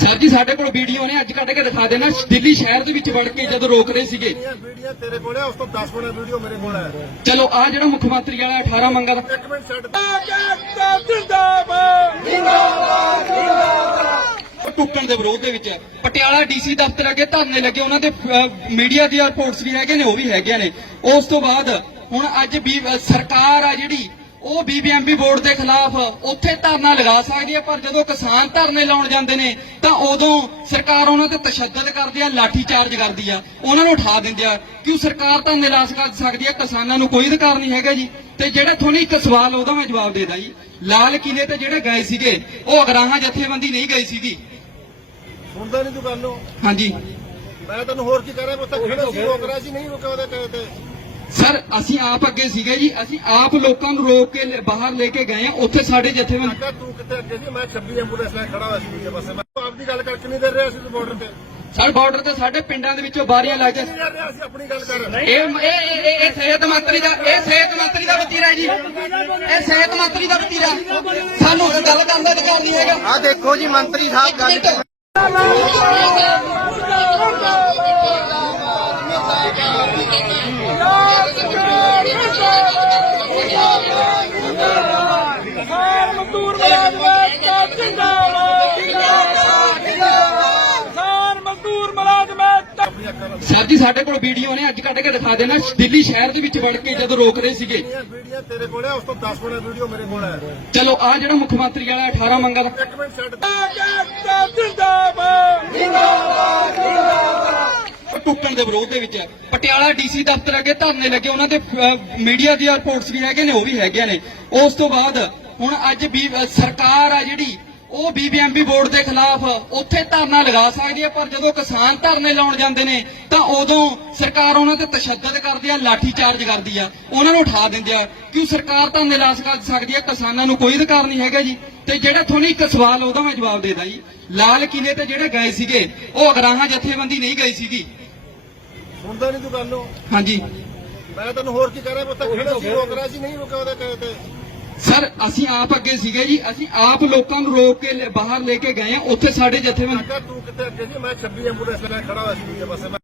sir ਜੀ ਸਾਡੇ ਕੋਲ ਵੀਡੀਓ ਨੇ ਅੱਜ ਕੱਢ ਕੇ ਦਿਖਾ ਦੇਣਾ ਦਿੱਲੀ ਸ਼ਹਿਰ ਦੇ ਵਿੱਚ ਵੜ ਕੇ ਜਦ ਰਹੇ ਸੀਗੇ ਚਲੋ ਆ ਜਿਹੜਾ ਮੁੱਖ ਮੰਤਰੀ ਵਾਲਾ 18 ਮੰਗਾ ਟੁੱਟਣ ਦੇ ਵਿਰੋਧ ਦੇ ਵਿੱਚ ਪਟਿਆਲਾ ਡੀਸੀ ਦਫ਼ਤਰ ਅੱਗੇ ਧਰਨੇ ਲੱਗੇ ਉਹਨਾਂ ਦੇ ਮੀਡੀਆ ਦੇ ਰਿਪੋਰਟਸ ਵੀ ਹੈਗੇ ਨੇ ਉਹ ਵੀ ਹੈਗੇ ਨੇ ਉਸ ਤੋਂ ਬਾਅਦ ਹੁਣ ਅੱਜ ਵੀ ਸਰਕਾਰ ਆ ਜਿਹੜੀ ਉਹ ਬੀਬੀਐਮਬੀ ਬੋਰਡ ਦੇ ਖਿਲਾਫ ਉੱਥੇ ਧਰਨਾ ਲਗਾ ਸਕਦੀ ਹੈ ਪਰ ਜਦੋਂ ਕਿਸਾਨ ਧਰਨੇ ਲਾਉਣ ਜਾਂਦੇ ਨੇ ਤਾਂ ਉਦੋਂ ਸਰਕਾਰ ਉਹਨਾਂ ਤੇ ਤਸ਼ੱਦਦ ਕਰਦੀ ਆ ਲਾਠੀ ਚਾਰਜ ਕਰਦੀ ਆ ਉਹਨਾਂ ਨੂੰ ਉਠਾ ਦਿੰਦੇ ਆ ਕਿਉਂ ਸਰਕਾਰ ਤਾਂ ਨਿਰਾਸ਼ ਕਰ ਸਕਦੀ ਆ ਕਿਸਾਨਾਂ ਨੂੰ ਕੋਈ ਅਧਿਕਾਰ ਨਹੀਂ ਹੈਗਾ ਜੀ ਤੇ ਜਿਹੜਾ ਥੋਣੀ ਇੱਕ ਸਵਾਲ ਉਹਦਾ ਮੈਂ ਜਵਾਬ ਦੇਦਾ ਜੀ ਲਾਲ ਕਿਲੇ ਤੇ ਜਿਹੜੇ ਗਏ ਸੀਗੇ ਉਹ ਅਗਰਾਹਾਂ ਜਥੇਬੰਦੀ ਨਹੀਂ ਗਈ ਸੀਗੀ ਹੁੰਦਾ ਨਹੀਂ ਤੂੰ ਗੱਲ ਹਾਂਜੀ ਮੈਂ ਤੁਹਾਨੂੰ ਹੋਰ ਕੀ ਕਰਾਂ ਪੁੱਤ ਖੜਾ ਸੀ ਰੋਕ ਰਿਹਾ ਸੀ ਨਹੀਂ ਰੁਕਿਆ ਉਹਦੇ ਤੇ ਸਰ ਅਸੀਂ ਆਪ ਅੱਗੇ ਸੀਗੇ ਜੀ ਅਸੀਂ ਆਪ ਲੋਕਾਂ ਨੂੰ ਰੋਕ ਕੇ ਬਾਹਰ ਲੈ ਕੇ ਗਏ ਆ ਉੱਥੇ ਸਾਡੇ ਜਥੇ ਮੈਂ ਤੂੰ ਕਿੱਥੇ ਅੱਗੇ ਸੀ ਮੈਂ 26 ਐਂਬੂਲੈਂਸ ਲੈ ਖੜਾ ਹੋਇਆ ਸੀ ਦੂਜੇ ਪਾਸੇ ਮੈਂ ਆਪ ਦੀ ਗੱਲ ਕਰ ਕਿੰਨੀ ਦੇਰ ਰਿਹਾ ਸੀ ਬਾਰਡਰ ਤੇ ਸਰ ਬਾਰਡਰ ਤੇ ਸਾਡੇ ਪਿੰਡਾਂ ਦੇ ਵਿੱਚੋਂ ਬਾਰੀਆਂ ਲੱਗ ਕੇ ਅਸੀਂ ਆਪਣੀ ਗੱਲ ਕਰ ਰਹੇ ਇਹ ਇਹ ਇਹ ਸਿਹਤ ਮੰਤਰੀ ਦਾ ਇਹ ਸਿਹਤ ਮੰਤਰੀ ਦਾ ਵਤੀਰਾ ਜੀ ਇਹ ਸਿਹਤ ਮੰਤਰੀ ਦਾ ਵਤੀਰਾ ਸਾਨੂੰ ਗੱਲ ਕਰਨ ਦਾ ਅਧਿਕਾਰ ਨਹੀਂ ਹੈਗਾ ਆ ਦੇਖੋ ਜੀ ਮੰਤਰੀ ਸਾਹਿਬ ਗੱਲ ਸਰ ਜੀ ਸਾਡੇ ਕੋਲ ਵੀਡੀਓ ਨੇ ਅੱਜ ਕੱਢ ਕੇ ਦਿਖਾ ਦੇਣਾ ਦਿੱਲੀ ਸ਼ਹਿਰ ਦੇ ਵਿੱਚ ਵੜ ਕੇ ਜਦੋਂ ਰੋਕ ਰਹੇ ਸੀਗੇ ਵੀਡੀਓ ਤੇਰੇ ਕੋਲ ਹੈ ਉਸ ਤੋਂ 10 ਵਾਲਾ ਵੀਡੀਓ ਮੇਰੇ ਕੋਲ ਹੈ ਚਲੋ ਆ ਜਿਹੜਾ ਮੁੱਖ ਮੰਤਰੀ ਵਾਲਾ 18 ਮੰਗਾ ਟੁੱਟਣ ਦੇ ਵਿਰੋਧ ਦੇ ਵਿੱਚ ਪਟਿਆਲਾ ਡੀਸੀ ਦਫ਼ਤਰ ਅੱਗੇ ਧਰਨੇ ਲੱਗੇ ਉਹਨਾਂ ਦੇ ਮੀਡੀਆ ਦੀ ਰਿਪੋਰਟਸ ਵੀ ਹੈਗੇ ਨੇ ਉਹ ਵੀ ਹੈਗੇ ਨੇ ਉਸ ਤੋਂ ਬਾਅਦ ਹੁਣ ਅੱਜ ਵੀ ਸਰਕਾਰ ਆ ਜਿਹੜੀ ਉਹ ਬੀਬੀਐਮਬੀ ਬੋਰਡ ਦੇ ਖਿਲਾਫ ਉੱਥੇ ਧਰਨਾ ਲਗਾ ਸਕਦੀ ਹੈ ਪਰ ਜਦੋਂ ਕਿਸਾਨ ਧਰਨੇ ਲਾਉਣ ਜਾਂਦੇ ਨੇ ਤਾਂ ਉਦੋਂ ਸਰਕਾਰ ਉਹਨਾਂ ਤੇ ਤਸ਼ੱਦਦ ਕਰਦੀ ਆ ਲਾਠੀ ਚਾਰਜ ਕਰਦੀ ਆ ਉਹਨਾਂ ਨੂੰ ਉਠਾ ਦਿੰਦੇ ਆ ਕਿਉਂ ਸਰਕਾਰ ਤਾਂ ਨਿਲਾਸ ਕਰ ਸਕਦੀ ਆ ਕਿਸਾਨਾਂ ਨੂੰ ਕੋਈ ਅਧਿਕਾਰ ਨਹੀਂ ਹੈਗਾ ਜੀ ਤੇ ਜਿਹੜਾ ਤੁਹਾਨੂੰ ਇੱਕ ਸਵਾਲ ਉਹਦਾ ਮੈਂ ਜਵਾਬ ਦੇਦਾ ਜੀ ਲਾਲ ਕਿਲੇ ਤੇ ਜਿਹੜੇ ਗਏ ਸੀਗੇ ਉਹ ਅਗਰਾਹਾਂ ਜਥੇਬੰਦੀ ਨਹੀਂ ਗਈ ਸੀਗੀ ਹੁੰਦਾ ਨਹੀਂ ਤੂੰ ਗੱਲੋ ਹਾਂਜੀ ਮੈਂ ਤੁਹਾਨੂੰ ਹੋਰ ਕੀ ਕਰਾਂ ਪਤਾ ਖੜਾ ਸੀ ਰੋਕ ਰਿਹਾ ਸੀ ਨਹੀਂ ਰੁਕਿਆ ਉਹਦੇ ਕਹੇ ਤੇ ਸਰ ਅਸੀਂ ਆਪ ਅੱਗੇ ਸੀਗੇ ਜੀ ਅਸੀਂ ਆਪ ਲੋਕਾਂ ਨੂੰ ਰੋਕ ਕੇ ਬਾਹਰ ਲੈ ਕੇ ਗਏ ਆ ਉੱਥੇ ਸਾਡੇ ਜਥੇ ਮੈਂ ਤੂੰ ਕਿੱਥੇ ਅੱਗੇ ਸੀ ਮੈਂ 26 ਐਂਬੂਲੈਂਸ ਲੈ ਖੜਾ ਹੋਇਆ ਸੀ ਦੂਜੇ ਪਾਸੇ